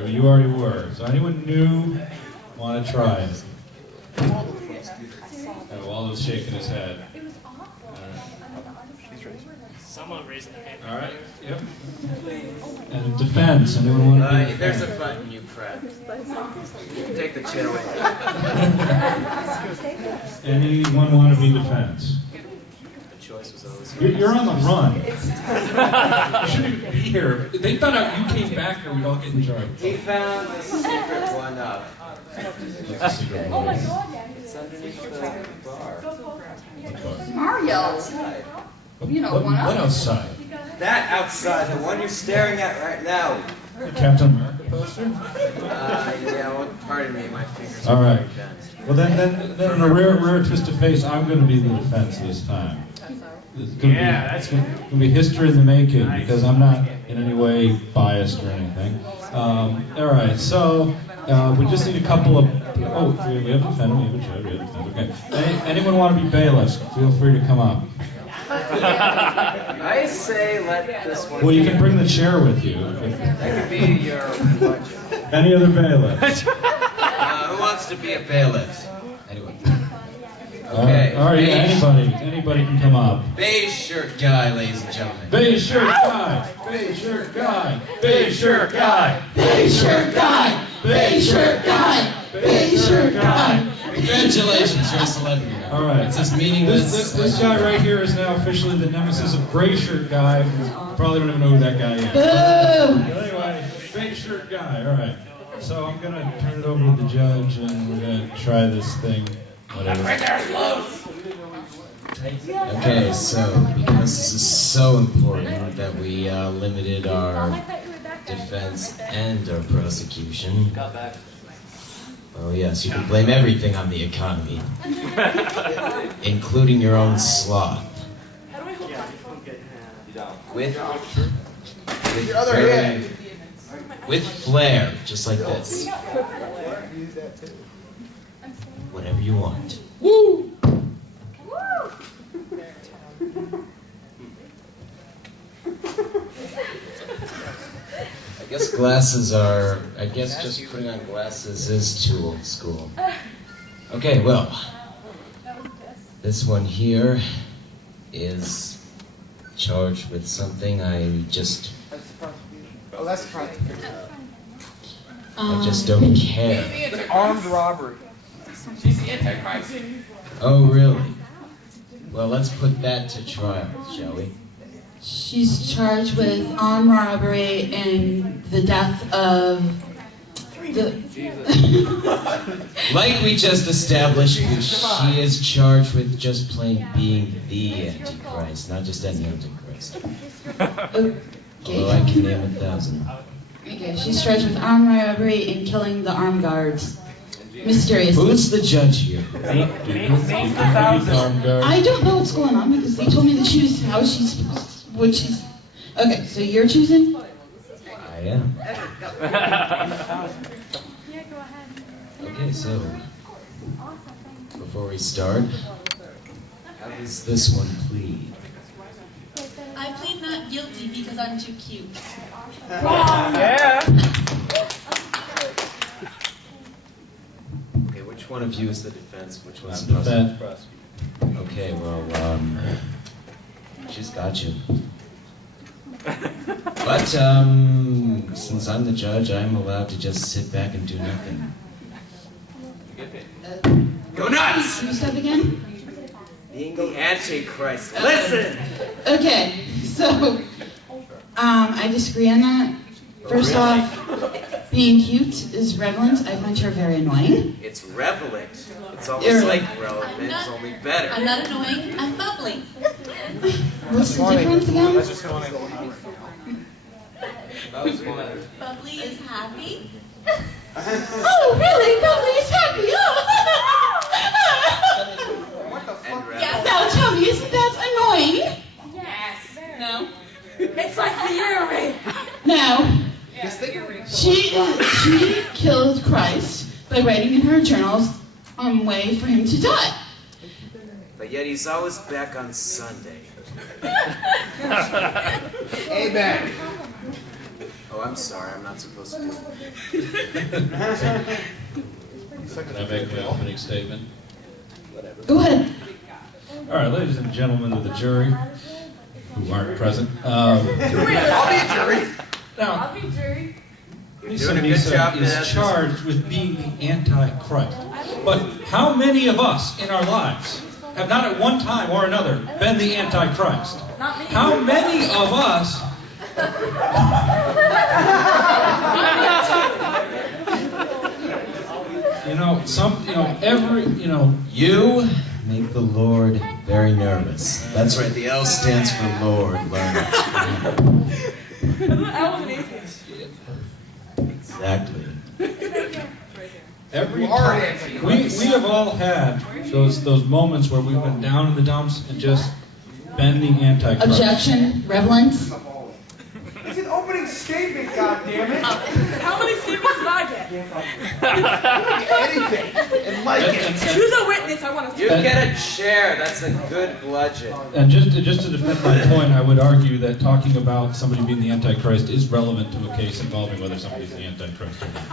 You already were. So anyone new want to try it? Waldo's shaking his head. Someone raised their hand. All right. Yep. And defense. Anyone want to be There's a button you press. Take the chair away. Anyone want to be defense? The choice was always You're on the run. You shouldn't even be here. They found out you came back here, we'd all get in trouble. He found the secret one up. Oh my god, yeah. It's underneath the bar. Mario. You know, one What outside? That outside, the one you're staring at right now. The Captain America poster? Yeah, well, pardon me, my fingers All are right. very bent. Well, then in a rare twist of fate, I'm going to be the defense this time. It's going to be history in the making, because I'm not in any way biased or anything. All right, so we just need a couple of... Oh, we have a defendant, we have a judge, we have a defendant. Okay. Anyone want to be bailiffs? Feel free to come up. I say let this one... Well, you can bring the chair with you. That could be your budget. Any other bailiffs? Who wants to be a bailiff? Anyone? Okay. All right, yeah, anybody can come up. Beige shirt guy, ladies and gentlemen. Beige shirt guy, beige shirt guy, beige shirt guy, Beige shirt guy! Beige shirt guy! Beige shirt guy! Congratulations, you're a celebrity now. All right. It's this meaningless... This guy right here is now officially the nemesis of gray shirt guy. Probably don't even know who that guy is. Boo! Anyway, beige shirt guy. All right. So I'm gonna turn it over to the judge, and we're gonna try this thing. Whatever. Okay, so because this is so important that we limited our defense and our prosecution. Oh yes, you can blame everything on the economy, including your own sloth. With Your other hand. with flair, just like this. Whatever you want. Woo! I guess glasses are, I guess just putting on glasses is too old school. Okay, well, this one here is charged with something I just... Oh, that's the prosecution. I just don't care. It's armed robbery. She's the Antichrist. Oh, really? Well, let's put that to trial, shall we? She's charged with armed robbery and the death of the... Like we just established, she is charged with just plain being the Antichrist, not just any Antichrist. Although I can name 1,000. Okay, she's charged with armed robbery and killing the armed guards. Mysteriously. Who's the judge here? I don't know what's going on because they told me to choose how she's supposed to, what she's... Okay, so you're choosing? I am. Okay, so before we start, how does this one plead? I plead not guilty because I'm too cute. Yeah. Okay, which one of you is the defense? Which one's the prosecution? Okay, well, she's got you. But, since I'm the judge, I'm allowed to just sit back and do nothing. Go nuts! Can you stop again? Being the Antichrist. Listen! Okay, so, I disagree on that. First off, being cute is relevant. I find her very annoying. It's relevant. It's almost like relevant, only better. I'm not annoying, I'm bubbly. What's the difference again? Bubbly is happy. Oh, really? Bubbly is happy. Oh. Yes. Now tell me, isn't that annoying? Yes. No. It's like the earring. Now, she killed Christ by writing in her journals on way for him to die. But yet he's always back on Sunday. Amen. Oh, I'm sorry. I'm not supposed to do it. Can I make my opening statement? Go ahead. All right, ladies and gentlemen of the jury, who aren't present. I'll be jury. Now, I'll be jury. Misa is charged with being the Antichrist. But how many of us in our lives have not at one time or another been the Antichrist? Not me. How many of us... You make the Lord very nervous. That's right, the L stands for Lord. Learn it. Exactly. Every time. We have all had those moments where we've been down in the dumps and just been the Antichrist. Objection, relevance. It's an opening statement, goddammit. How many statements did I get? Anything. And like it. Who's a witness? I want to see. You get a chair. That's a good bludgeon. And just to defend my point, I would argue that talking about somebody being the Antichrist is relevant to a case involving whether somebody's the Antichrist or not.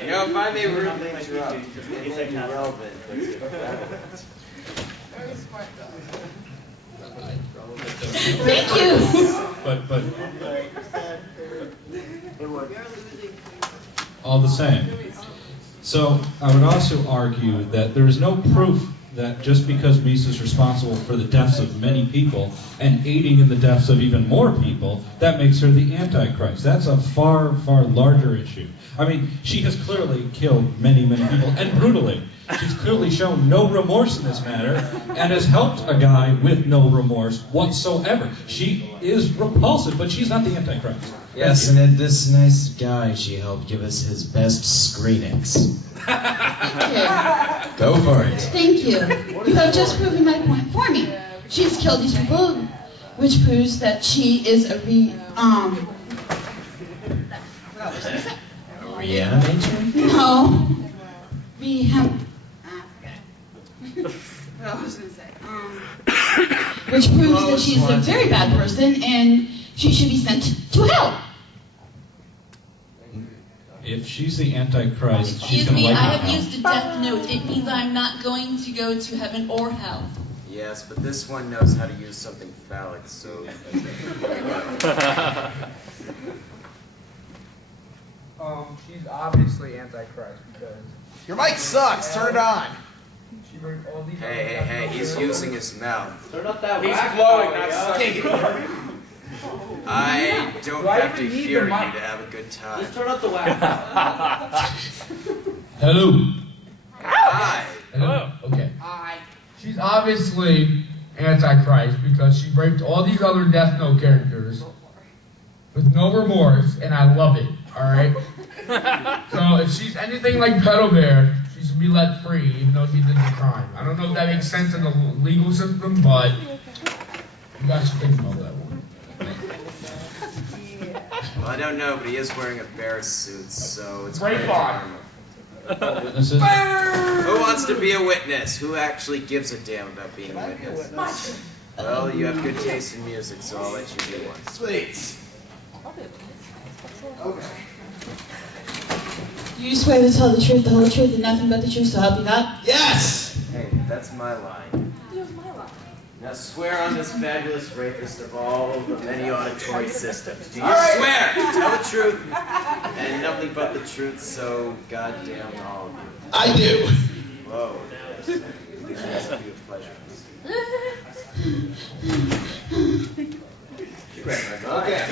You know, if I may rudely interrupt, it may be relevant, but it's irrelevant. Thank you. But all the same. So I would also argue that there is no proof that just because Misa is responsible for the deaths of many people and aiding in the deaths of even more people, that makes her the Antichrist. That's a far, far larger issue. I mean, she has clearly killed many, many people, and brutally. She's clearly shown no remorse in this matter, and has helped a guy with no remorse whatsoever. She is repulsive, but she's not the Antichrist. Yes, and this nice guy she helped give us his best screenings. Go for it. Thank you. You have just proven my point for me. She's killed these people, which proves that she is a reanimator? No. Which proves that she's a very bad person and she should be sent to hell. If she's the Antichrist, she's Excuse going to me, like I it have now. used a death note. It means I'm not going to go to heaven or hell. Yes, but this one knows how to use something phallic, so... She's obviously Antichrist because... Your mic sucks. Turn it on. Hey, he's using his mouth. Turn up that He's whack blowing, power, not yo. sucking. I don't Do I have to even need hear the you to mic? have a good time. Just turn up the whack Hello. Hi. Hello. Okay. She's obviously Antichrist because she raped all these other Death Note characters with no remorse, and I love it. All right. So if she's anything like Petal Bear, she should be let free, even though she did the crime. I don't know if that makes sense in the legal system, but you guys should think about that one. Well, I don't know, but he is wearing a bear suit, so it's Great quite bar. normal. Who wants to be a witness? Who actually gives a damn about being a witness? Well, you have good taste in music, so I'll let you be one. Sweet. Okay. You swear to tell the truth, the whole truth, and nothing but the truth, so help you God? Yes! Hey, that's my line. Here's my line. Now swear on this fabulous rapist of all the many auditory systems. Do you All right. swear to tell the truth and nothing but the truth, so goddamn all of you? I do. Whoa. This has to be a pleasure. Okay.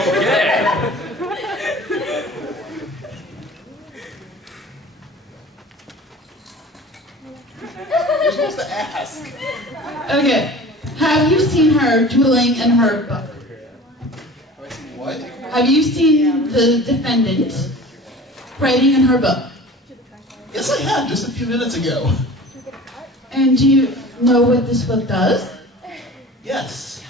You're supposed to ask. Okay. Have you seen her dueling in her book? What? Have you seen the defendant writing in her book? Yes, I have, just a few minutes ago. And do you know what this book does? Yes.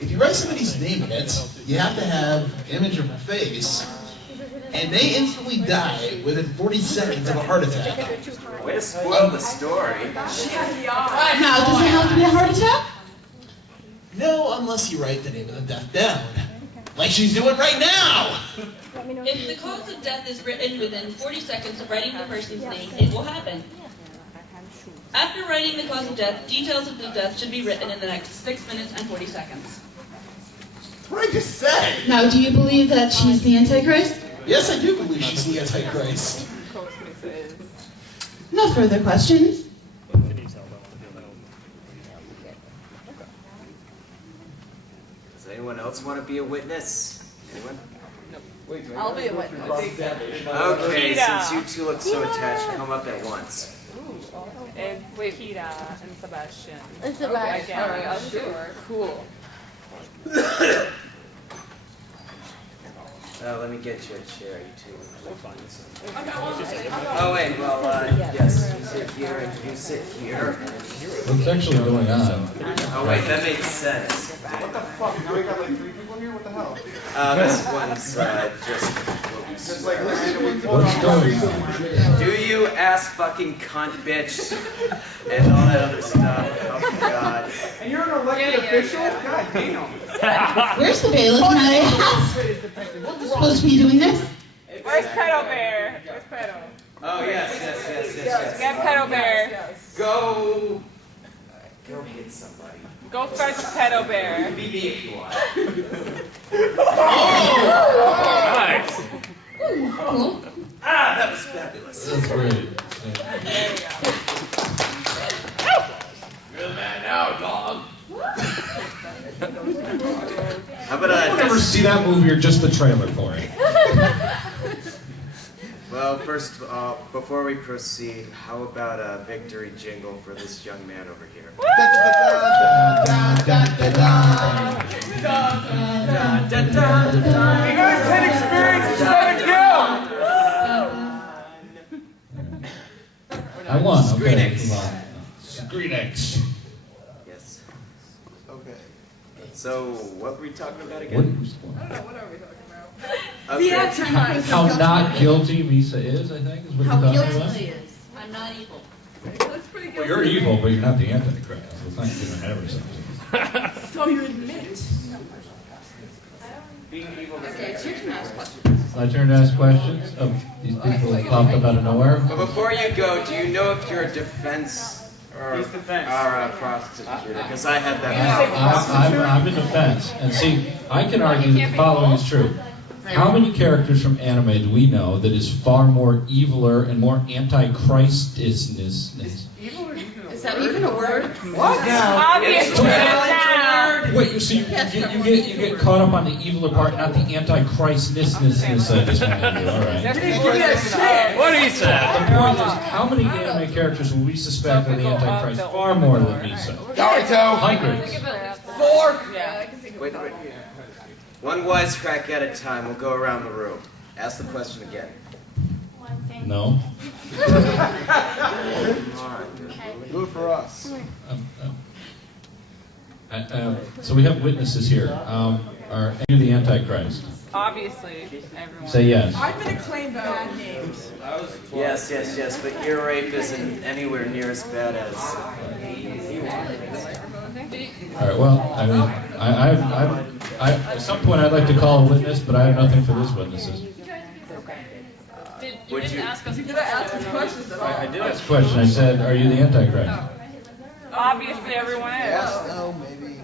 If you write somebody's name in it, you have to have an image of her face, and they instantly die within 40 seconds of a heart attack. Way to spoil the story. Now, does it have to be a heart attack? No, unless you write the name of the death down. Like she's doing right now! If the cause of death is written within 40 seconds of writing the person's name, it will happen. After writing the cause of death, details of the death should be written in the next 6 minutes and 40 seconds. That's what I just said! Now, do you believe that she's the Antichrist? Yes, I do believe she's the Antichrist. No further questions. Does anyone else want to be a witness? Anyone? I'll be a witness. Okay, since you two look so attached, come up at once. And wait, Kita and Sebastian. And Sebastian. Okay, alright, sure. Cool. Let me get you a chair, you two. Okay, Oh wait, well, yes, you sit here and you sit here. What's actually going on? Oh wait, that makes sense. What the fuck? Now we got like 3 people here? What the hell? This one's Just like listening to What's going on? Do you ass fucking cunt bitch and all that other stuff? Oh god. And you're an elected official? God damn. Where's the bailiff? Can I ask? Who's supposed to be doing this? Where's Pedo Bear? Where's Pedo? Oh yes. Get Pedo Bear. Go hit somebody. Go first, Pedo Bear. Be me if you want. Nice. Ah, that was fabulous. That's great. There you go. Good man now, dog. How about I'll never see that movie or just the trailer for it. Well, first, before we proceed, how about a victory jingle for this young man over here? We got 10 experience and 7 kills! I won. Okay, Screenix. come on. Screenix. Yes. Okay. So, what were we talking about What? again? I don't know, what are we talking about? Okay. The Antichrist. How not guilty Misa is, I think, is what How you're talking guilty about. he is. I'm not evil. That's pretty good. Well, you're evil, but you're not the Antichrist. So it's not giving ahead of yourself. So you admit. Being evil Okay, it's your turn to ask questions. My turn to ask questions of these people who popped up out of nowhere. But before you go, do you know if you're a defense or a prosecutor? Because I had that. I'm in defense. And see, I can argue that the following is true. How many characters from anime do we know that is far more eviler and more anti-Christ-isness? Is that even a word? What? Obviously, Wait, you see, you get caught up on the eviler part, not the anti-Christ-ness. I just want to do. All right. What he said. The point is, how many anime characters will we suspect are the Antichrist? Far more than Misa. Hundreds. 4! Yeah. Wait. One wisecrack at a time. We'll go around the room. Ask the question again. No. Do it for us. So we have witnesses here. Are any of the Antichrist? Obviously, everyone. Say yes. I've been acclaimed bad names. Yes, but your rape isn't anywhere near as bad as. All right. Well, I mean, at some point I'd like to call a witness, but I have nothing for these witnesses. You didn't ask us. You didn't ask us questions at all. I did ask a question. I said, are you the Antichrist? Obviously, everyone is. Yes, no, maybe.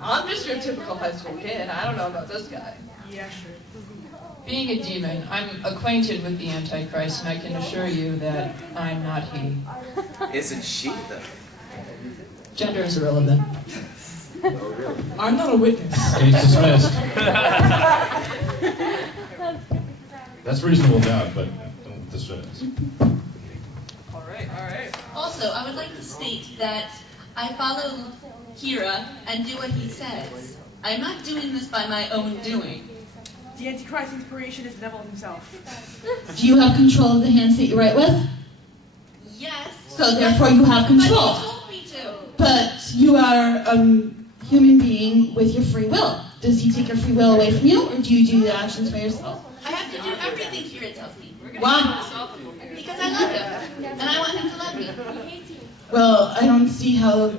I'm just your typical high school kid. I don't know about this guy. Yeah, sure. Being a demon, I'm acquainted with the Antichrist, and I can assure you that I'm not he. Isn't she, though? Gender is irrelevant. Oh, really? I'm not a witness. Case dismissed. That's reasonable doubt, but don't dismiss. All right. Also, I would like to state that I follow Kira and do what he says. I'm not doing this by my own doing. The Antichrist's inspiration is the devil himself. Do you have control of the hands that you write with? Yes. So therefore you have control. But he told me to. But you are a human being with your free will. Does he take your free will away from you, or do you do the actions by yourself? I have to do everything Kira tells me. Why? Because I love him, and I want him to love me. Well, I don't see how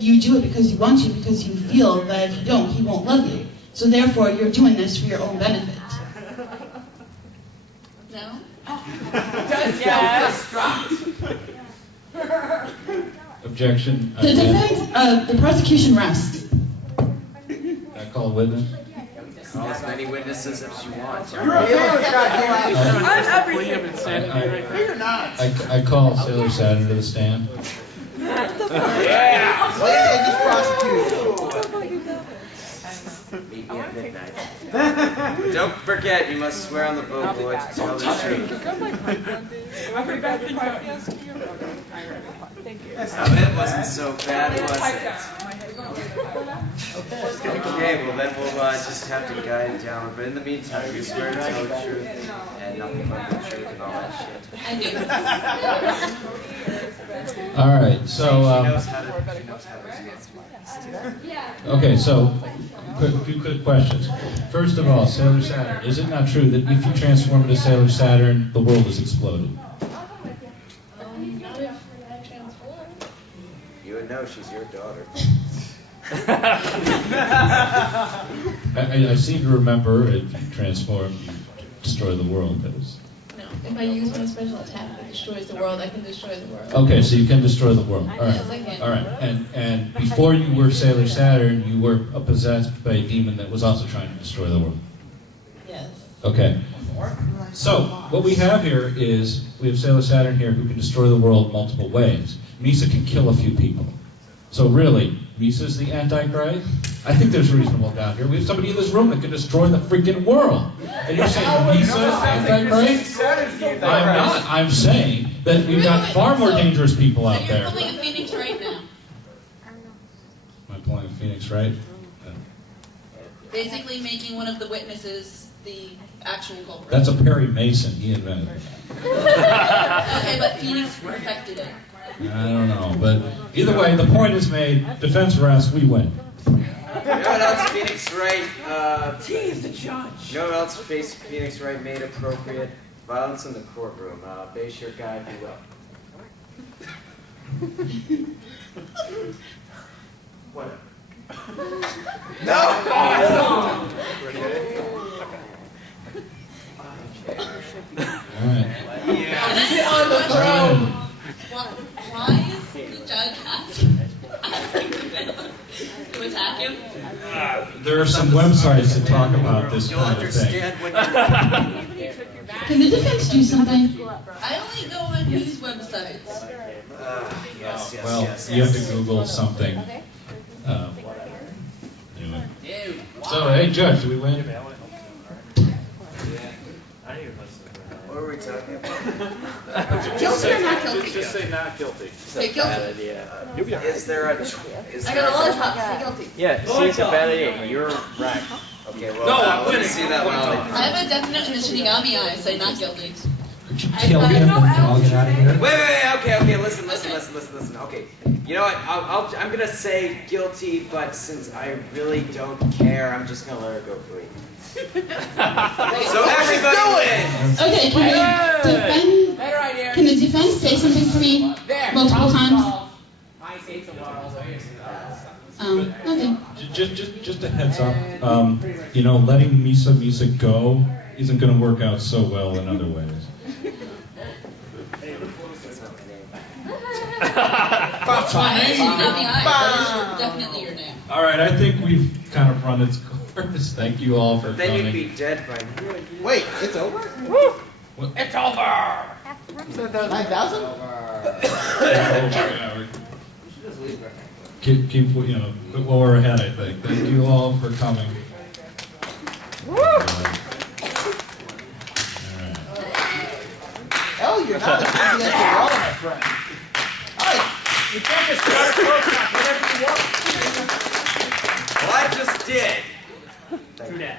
you do it because you want to, because you feel that if you don't, he won't love you. So therefore, you're doing this for your own benefit. No? Yes. Objection. The defense, the prosecution rests. I call a witness. Call as many witnesses as you want. You're okay with that. I'm everything. I call Sailor Saturn to the stand. Yeah. Just prosecuted. Meet me at midnight. Don't forget, you must swear on the Vocaloid to tell the truth. It wasn't so bad, was it? Okay, well then we'll just have to guide it down. But in the meantime, you swear to tell the truth and nothing but the truth and all that shit. I do. All right, so She knows how to okay, so a few quick questions. First of all, Sailor Saturn, is it not true that if you transform into Sailor Saturn, the world is exploded? Not if I transform. You would know she's your daughter. I seem to remember if you transform, you destroy the world. That was... No, if I use my special attack that destroys the world, I can destroy the world. Okay, so you can destroy the world. All right. Yes, I can. All right. And before you were Sailor Saturn, you were possessed by a demon that was also trying to destroy the world. Yes. Okay. So what we have here is we have Sailor Saturn here who can destroy the world multiple ways. Misa can kill a few people. So really, Misa's the Antichrist? I think there's reasonable doubt here. We have somebody in this room that can destroy the freaking world. And you're saying Misa's Antichrist? I'm not. I'm saying that we've got far more dangerous people out there. You're pulling a phoenix right now. Am I pulling a phoenix right? Basically making one of the witnesses the actual culprit. That's a Perry Mason. He invented it. Okay, but Phoenix perfected it. I don't know. But either way, the point is made. Defense rests. We win. You know what else Phoenix Wright, He's the judge. you know what else Phoenix Wright made appropriate? Violence in the courtroom. Base your guy, if you will. Whatever. No! Alright. Yeah. Sit on the throne! Why is the judge asking to attack him? There are some websites that talk about this kind of thing. Can the defense do something? I only go on news websites. Yes, Well, yes. you have to Google something. Anyway. So, hey, Judge, do we win? What are we talking about? Guilty or not guilty? Just say not guilty. Say guilty. Is there a... I got a lollipop. Say guilty. Yeah, see, it's a bad idea. You're right. Okay, well, let me see that lollipop. I have a definite in the Shinigami eye. Say not guilty. Could you kill him and all get out of here? Wait, okay, listen. Okay, you know what, I'm gonna say guilty, but since I really don't care, I'm just gonna let her go free. So everybody wins! Okay, can the defense say something for me multiple times? Okay. Just a heads up. You know, letting Misa go isn't going to work out so well in other ways. It's my name. Not the eyes. That is definitely your name. All right, I think we've kind of run its course. Thank you all for Then coming. you'd be dead by now. Wait, it's over? What? It's over! 9,000? Keep, you know, while we're ahead, I think. Thank you all for coming. Hell, you're not as busy as you are, my friend. You can't just start a program, whatever you want. Well, I just did. Do that.